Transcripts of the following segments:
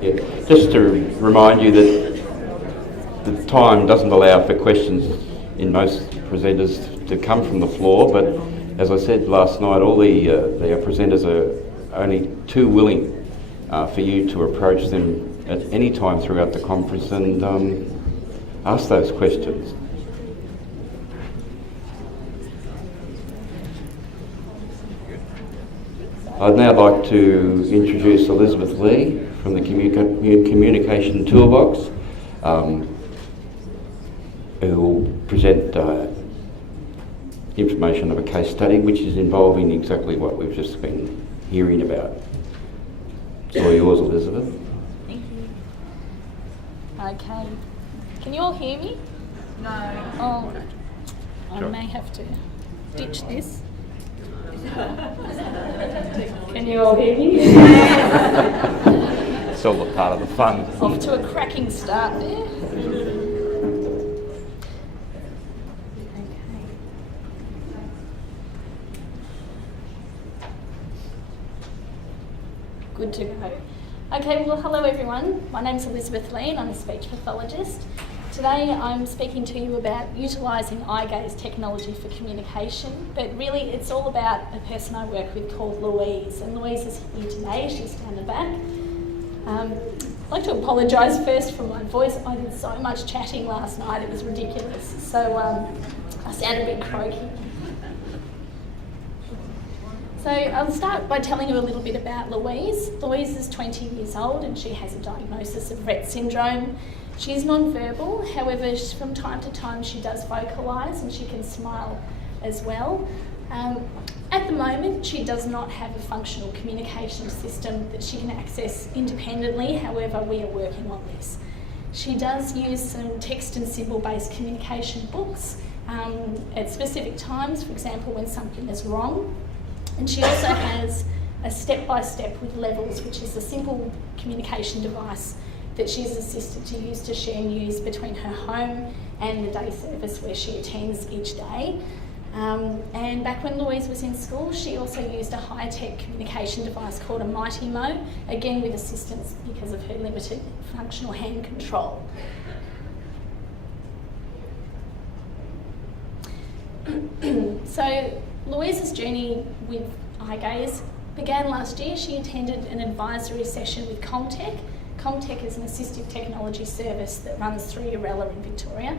Yeah. Just to remind you that the time doesn't allow for questions in most presenters to come from the floor, but as I said last night, all the presenters are only too willing for you to approach them at any time throughout the conference and ask those questions. I'd now like to introduce Elizabeth Lee from the Communication Toolbox, who will present information of a case study which is involving exactly what we've just been hearing about. It's all yours, Elizabeth. Thank you. Okay. Can you all hear me? No. Oh, I Sure. may have to ditch this. Can you all hear me? It's all a part of the fun. Off to a cracking start there. Good to go. Okay, well, hello everyone. My name's Elizabeth Lee and I'm a speech pathologist. Today I'm speaking to you about utilising eye gaze technology for communication, but really it's all about a person I work with called Louise, and Louise is here today, she's down the back. I'd like to apologise first for my voice. I did so much chatting last night, it was ridiculous, so I sound a bit croaky. So I'll start by telling you a little bit about Louise. Louise is 20 years old and she has a diagnosis of Rett syndrome. She's non-verbal, however from time to time she does vocalise and she can smile as well. At the moment she does not have a functional communication system that she can access independently, however we are working on this. She does use some text and symbol-based communication books at specific times, for example when something is wrong. And she also has a step-by-step with levels, which is a simple communication device that she's assisted to use to share news between her home and the day service where she attends each day. And back when Louise was in school, she also used a high-tech communication device called a Mighty Mo, again with assistance because of her limited functional hand control. So Louise's journey with eye gaze began last year. She attended an advisory session with Comtech. Comtech is an assistive technology service that runs through Urella in Victoria,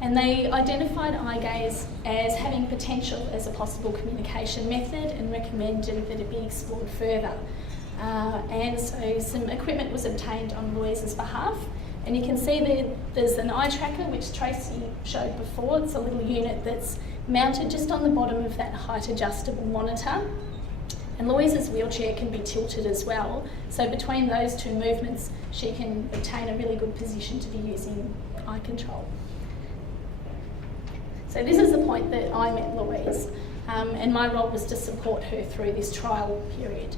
and they identified eye gaze as having potential as a possible communication method and recommended that it be explored further. And so some equipment was obtained on Louise's behalf, and you can see there's an eye tracker which Tracy showed before. It's a little unit that's mounted just on the bottom of that height adjustable monitor. And Louise's wheelchair can be tilted as well, so between those two movements she can obtain a really good position to be using eye control. So this is the point that I met Louise, and my role was to support her through this trial period.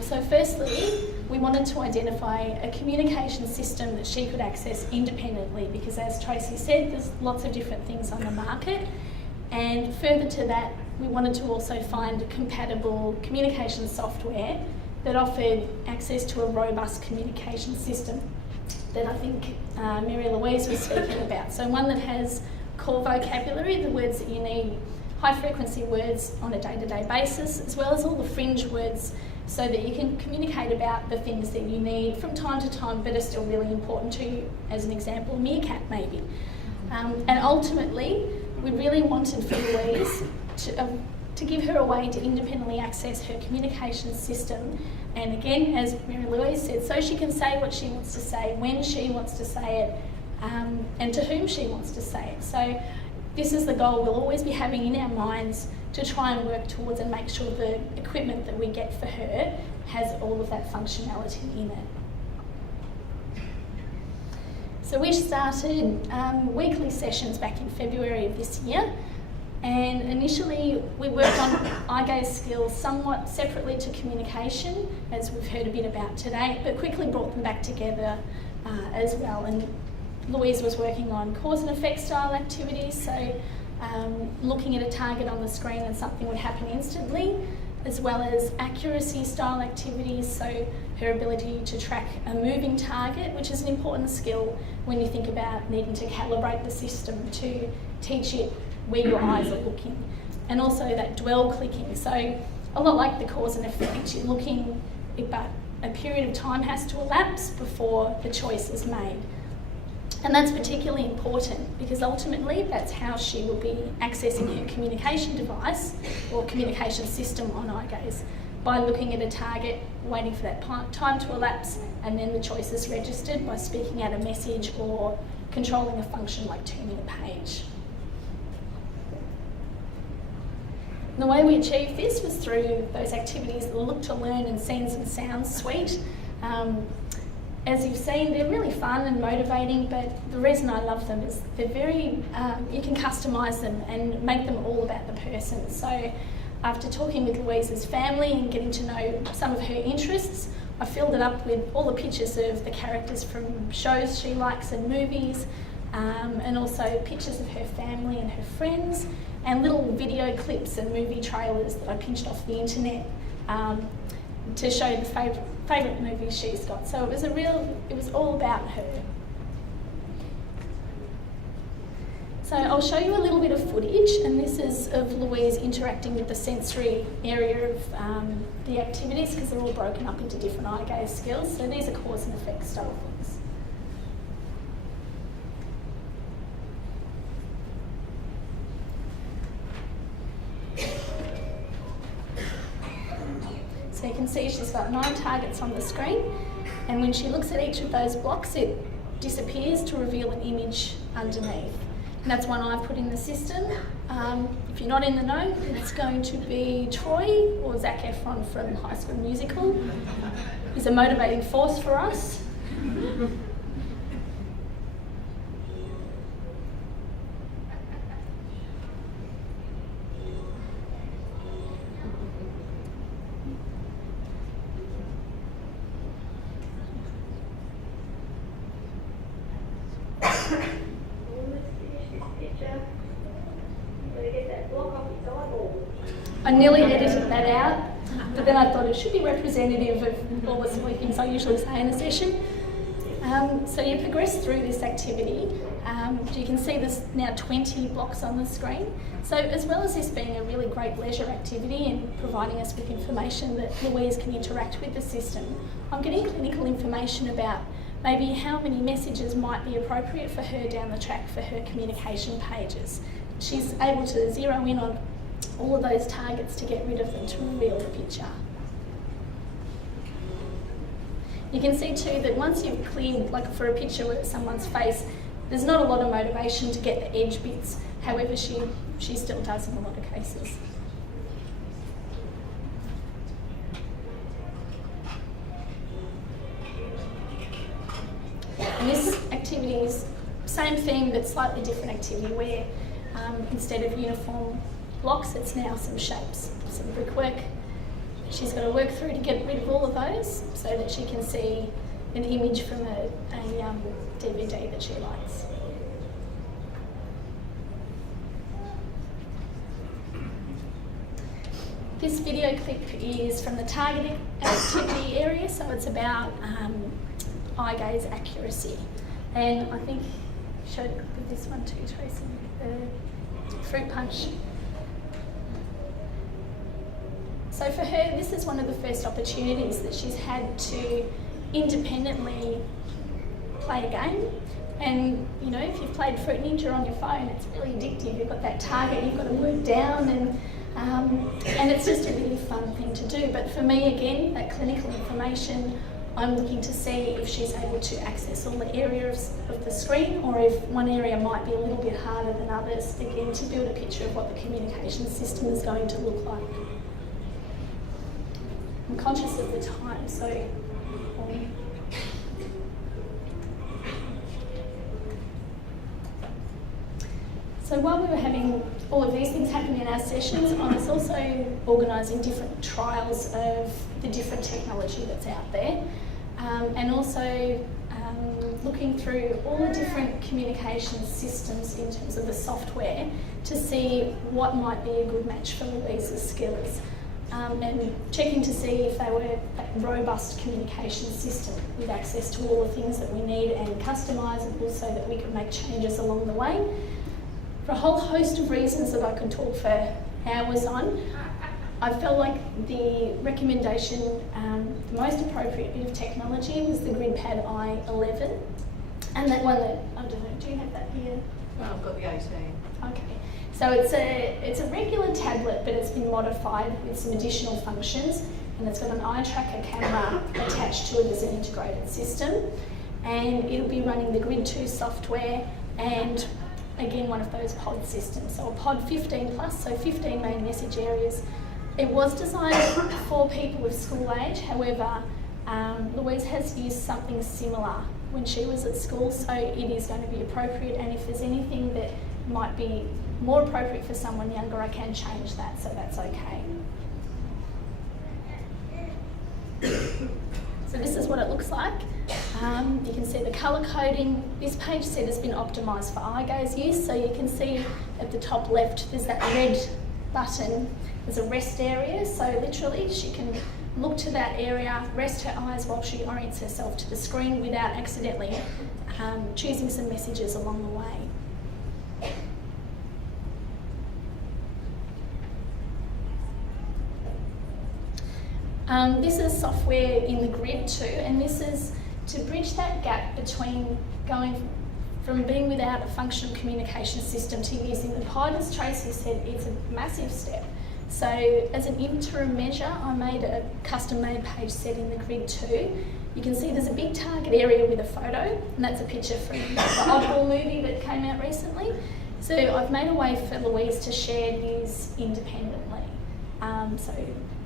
So firstly, we wanted to identify a communication system that she could access independently, because as Tracy said, there's lots of different things on the market. And further to that, we wanted to also find compatible communication software that offered access to a robust communication system that I think Mary Louise was speaking about. So one that has core vocabulary, the words that you need, high frequency words on a day-to-day basis, as well as all the fringe words so that you can communicate about the things that you need from time to time but are still really important to you. As an example, meerkat maybe. And ultimately, we really wanted for Louise to give her a way to independently access her communication system, and again, as Mary Louise said, so she can say what she wants to say, when she wants to say it, and to whom she wants to say it. So this is the goal we'll always be having in our minds, to try and work towards and make sure the equipment that we get for her has all of that functionality in it. So we started weekly sessions back in February of this year, and initially we worked on eye gaze skills somewhat separately to communication, as we've heard a bit about today, but quickly brought them back together as well. And Louise was working on cause and effect style activities, so looking at a target on the screen and something would happen instantly. as well as accuracy style activities, so her ability to track a moving target, which is an important skill when you think about needing to calibrate the system to teach it where your eyes are looking. And also that dwell clicking, so a lot like the cause and effect, you're looking, but a period of time has to elapse before the choice is made. And that's particularly important because ultimately that's how she will be accessing her communication device or communication system on eye gaze, by looking at a target, waiting for that time to elapse, and then the choice is registered by speaking out a message or controlling a function like turning a page. And the way we achieved this was through those activities, the Look to Learn and Scenes and Sounds suite. As you've seen, they're really fun and motivating, but the reason I love them is they're very, you can customise them and make them all about the person. So after talking with Louise's family and getting to know some of her interests, I filled it up with all the pictures of the characters from shows she likes and movies, and also pictures of her family and her friends, and little video clips and movie trailers that I pinched off the internet to show the favourite movies she's got. So it was all about her. So I'll show you a little bit of footage, and this is of Louise interacting with the sensory area of the activities, because they're all broken up into different eye gaze skills. So these are cause and effect style things. So you can see she's got 9 targets on the screen, and when she looks at each of those blocks, it disappears to reveal an image underneath. And that's one I've put in the system. If you're not in the know, it's going to be Troy, or Zac Efron from High School Musical. He's a motivating force for us. I nearly edited that out, but then I thought it should be representative of all the silly things I usually say in a session. So you progress through this activity. You can see there's now 20 blocks on the screen. So as well as this being a really great leisure activity and providing us with information that Louise can interact with the system, I'm getting clinical information about maybe how many messages might be appropriate for her down the track for her communication pages. She's able to zero in on all of those targets to get rid of them to reveal the picture. You can see too that once you've cleared, like for a picture with someone's face, there's not a lot of motivation to get the edge bits. However, she still does in a lot of cases. And this activity is same theme but slightly different activity, where instead of uniform blocks, it's now some shapes, some brickwork. She's got to work through to get rid of all of those so that she can see an image from a DVD that she likes. This video clip is from the target activity area, so it's about eye gaze accuracy. And I think I showed with this one too, Tracy, the fruit punch. So for her, this is one of the first opportunities that she's had to independently play a game. And you know, if you've played Fruit Ninja on your phone, it's really addictive. You've got that target, you've got to work down, and it's just a really fun thing to do. But for me, again, that clinical information, I'm looking to see if she's able to access all the areas of the screen, or if one area might be a little bit harder than others, again, to build a picture of what the communication system is going to look like. I'm conscious of the time, so so while we were having all of these things happen in our sessions, I was also organising different trials of the different technology that's out there, and also looking through all the different communication systems in terms of the software to see what might be a good match for Louise's skills. and checking to see if they were a robust communication system with access to all the things that we need and customisable so that we could make changes along the way. For a whole host of reasons that I could talk for hours on, I felt like the recommendation, the most appropriate bit of technology was the GridPad i11. And that one that, I don't know, do you have that here? Well, I've got the 18. Okay. So it's a regular tablet, but it's been modified with some additional functions, and it's got an eye tracker camera attached to it as an integrated system, and it'll be running the Grid 2 software and again one of those pod systems. So a pod 15 plus, so 15 main message areas. It was designed for people with school age, however, Louise has used something similar when she was at school, so it is going to be appropriate, and if there's anything that might be more appropriate for someone younger, I can change that, so that's okay. So this is what it looks like. You can see the colour coding. This page set has been optimised for eye gaze use, so you can see at the top left there's that red button. There's a rest area, so literally she can look to that area, rest her eyes while she orients herself to the screen without accidentally choosing some messages along the way. This is software in the Grid 2, and this is to bridge that gap between going from being without a functional communication system to using the pod. As Tracy said, it's a massive step. So as an interim measure, I made a custom-made page set in the Grid 2. You can see there's a big target area with a photo, and that's a picture from the Oddball movie that came out recently. So I've made a way for Louise to share these independently. So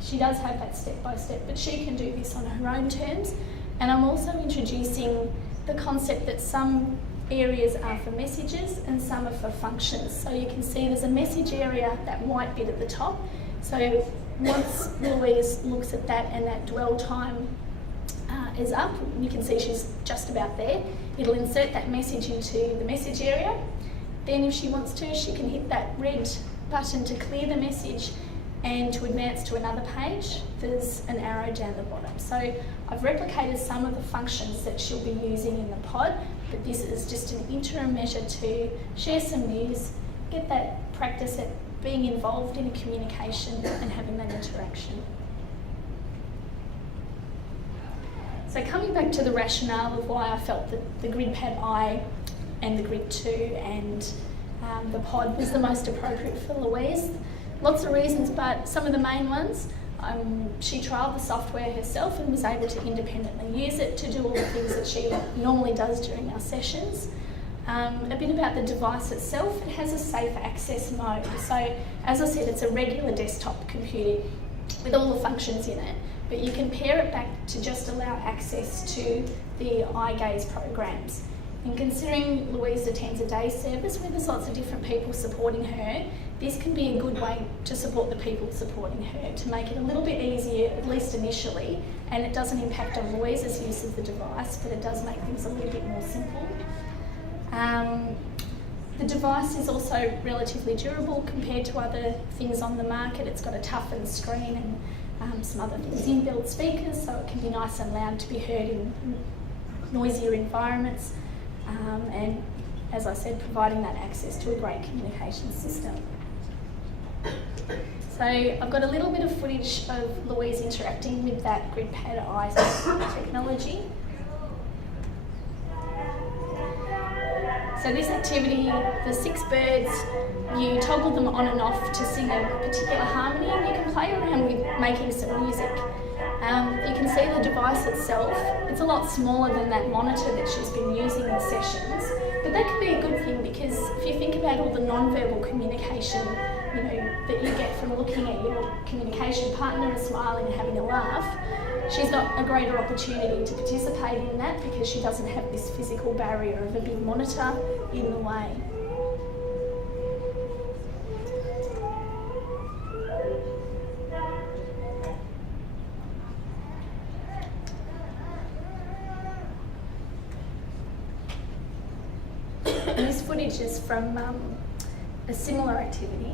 she does have that step-by-step, but she can do this on her own terms. And I'm also introducing the concept that some areas are for messages and some are for functions. So you can see there's a message area, that white bit at the top. So once Louise looks at that and that dwell time is up, you can see she's just about there. It'll insert that message into the message area. Then if she wants to, she can hit that red button to clear the message, and to advance to another page, there's an arrow down the bottom. So I've replicated some of the functions that she'll be using in the pod, but this is just an interim measure to share some news, get that practice at being involved in a communication and having that interaction. So coming back to the rationale of why I felt that the GridPad I and the Grid 2 and the pod was the most appropriate for Louise. Lots of reasons, but some of the main ones, she trialled the software herself and was able to independently use it to do all the things that she normally does during our sessions. A bit about the device itself, it has a safe access mode. So as I said, it's a regular desktop computer with all the functions in it, but you can pair it back to just allow access to the eye gaze programs. And considering Louise attends a day service where there's lots of different people supporting her, this can be a good way to support the people supporting her, to make it a little bit easier, at least initially, and it doesn't impact on Louise's use of the device, but it does make things a little bit more simple. The device is also relatively durable compared to other things on the market. It's got a toughened screen and some other things, inbuilt speakers, so it can be nice and loud to be heard in noisier environments. And as I said, providing that access to a great communication system. So I've got a little bit of footage of Louise interacting with that GridPad I technology. So this activity, the 6 birds, you toggle them on and off to sing a particular harmony, and you can play around with making some music. You can see the device itself, it's a lot smaller than that monitor that she's been using in sessions, but that can be a good thing, because if you think about all the non-verbal communication that you get from looking at your communication partner and smiling and having a laugh, she's got a greater opportunity to participate in that because she doesn't have this physical barrier of a big monitor in the way. And this footage is from a similar activity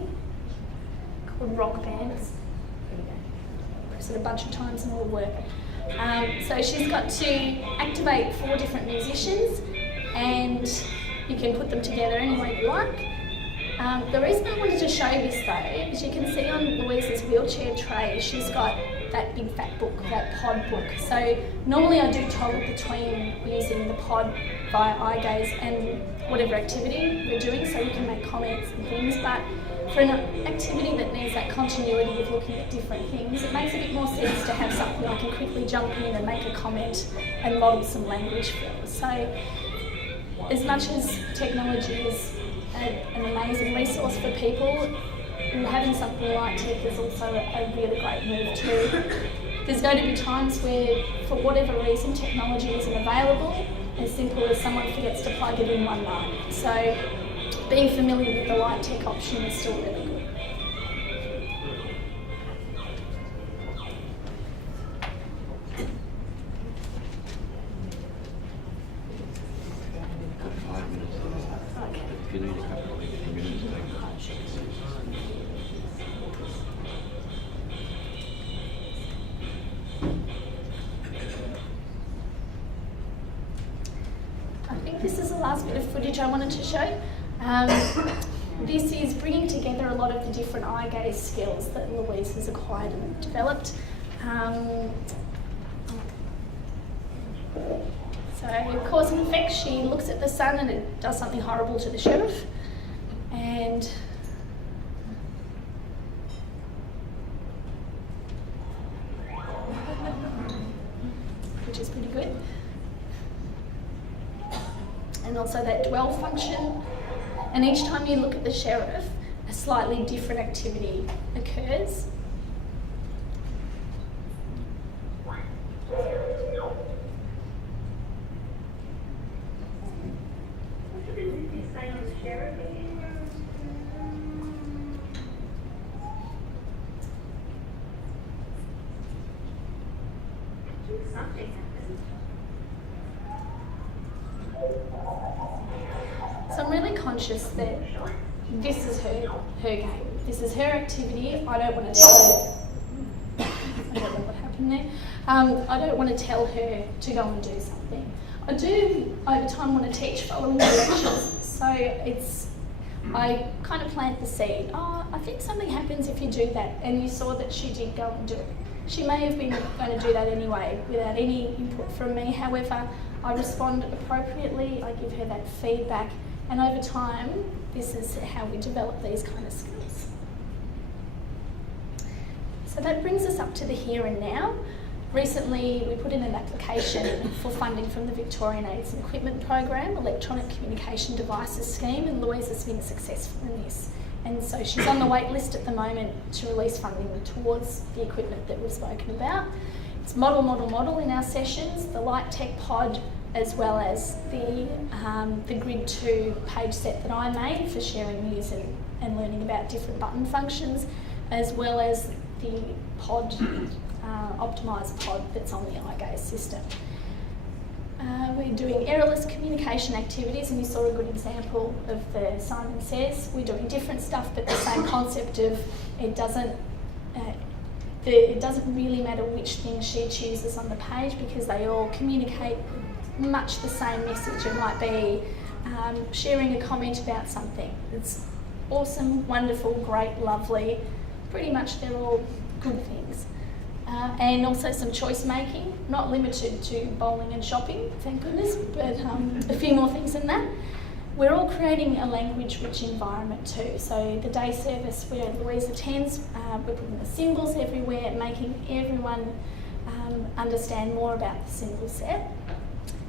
called Rock Bands. Here we go. press it a bunch of times and it'll work. So she's got to activate 4 different musicians, and you can put them together any way you like. The reason I wanted to show this though is you can see on Louise's wheelchair tray she's got that big fat book, that pod book. So normally I do toggle between using the pod via eye gaze and whatever activity we're doing, so we can make comments and things, but for an activity that needs that continuity with looking at different things, it makes a bit more sense to have something I can quickly jump in and make a comment and model some language for. So as much as technology is an amazing resource for people, having something like tech is also a really great move too. There's going to be times where, for whatever reason, technology isn't available, as simple as someone forgets to plug it in one night. So being familiar with the light tech option is still really good. If you need a couple of minutes, I think this is the last bit of footage I wanted to show. This is bringing together a lot of the different eye gaze skills that Louise has acquired and developed. So cause and effect, she looks at the sun and it does something horrible to the sheriff, and which is pretty good. And also that dwell function, and each time you look at the sheriff, a slightly different activity occurs. So I'm really conscious that this is her game. This is her activity. I don't want to tell her. I don't know what happened there. I don't want to tell her to go and do something. I do over time want to teach following directions. So I kind of plant the seed. Oh, I think something happens if you do that, and you saw that she did go and do it. She may have been going to do that anyway without any input from me. However, I respond appropriately. I give her that feedback. And over time, this is how we develop these kind of skills. So that brings us up to the here and now. Recently, we put in an application for funding from the Victorian Aids and Equipment Program, Electronic Communication Devices Scheme, and Louise has been successful in this. And so she's on the wait list at the moment to release funding towards the equipment that we've spoken about. It's model in our sessions, the light tech pod, as well as the Grid 2 page set that I made for sharing news and learning about different button functions, as well as the pod, optimised pod that's on the eye gaze system. We're doing errorless communication activities, and you saw a good example of the Simon Says. We're doing different stuff, but the same concept of it doesn't really matter which thing she chooses on the page, because they all communicate much the same message. It might be sharing a comment about something. It's awesome, wonderful, great, lovely. Pretty much they're all good things. And also some choice making, not limited to bowling and shopping, thank goodness, but a few more things than that. We're all creating a language-rich environment too. So the day service where Louise attends, we're putting the symbols everywhere, making everyone understand more about the symbol set,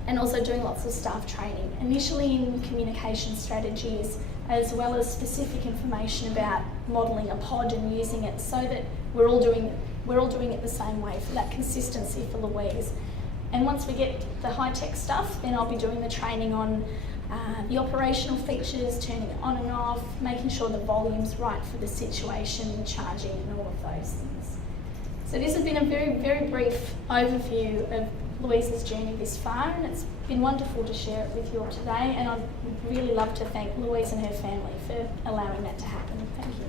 and also doing lots of staff training, initially in communication strategies, as well as specific information about modelling a pod and using it, so that we're all doing it the same way for that consistency for Louise. And once we get the high-tech stuff, then I'll be doing the training on the operational features, turning it on and off, making sure the volume's right for the situation, charging and all of those things. So this has been a very, very brief overview of Louise's journey this far, and it's been wonderful to share it with you all today, and I'd really love to thank Louise and her family for allowing that to happen. Thank you.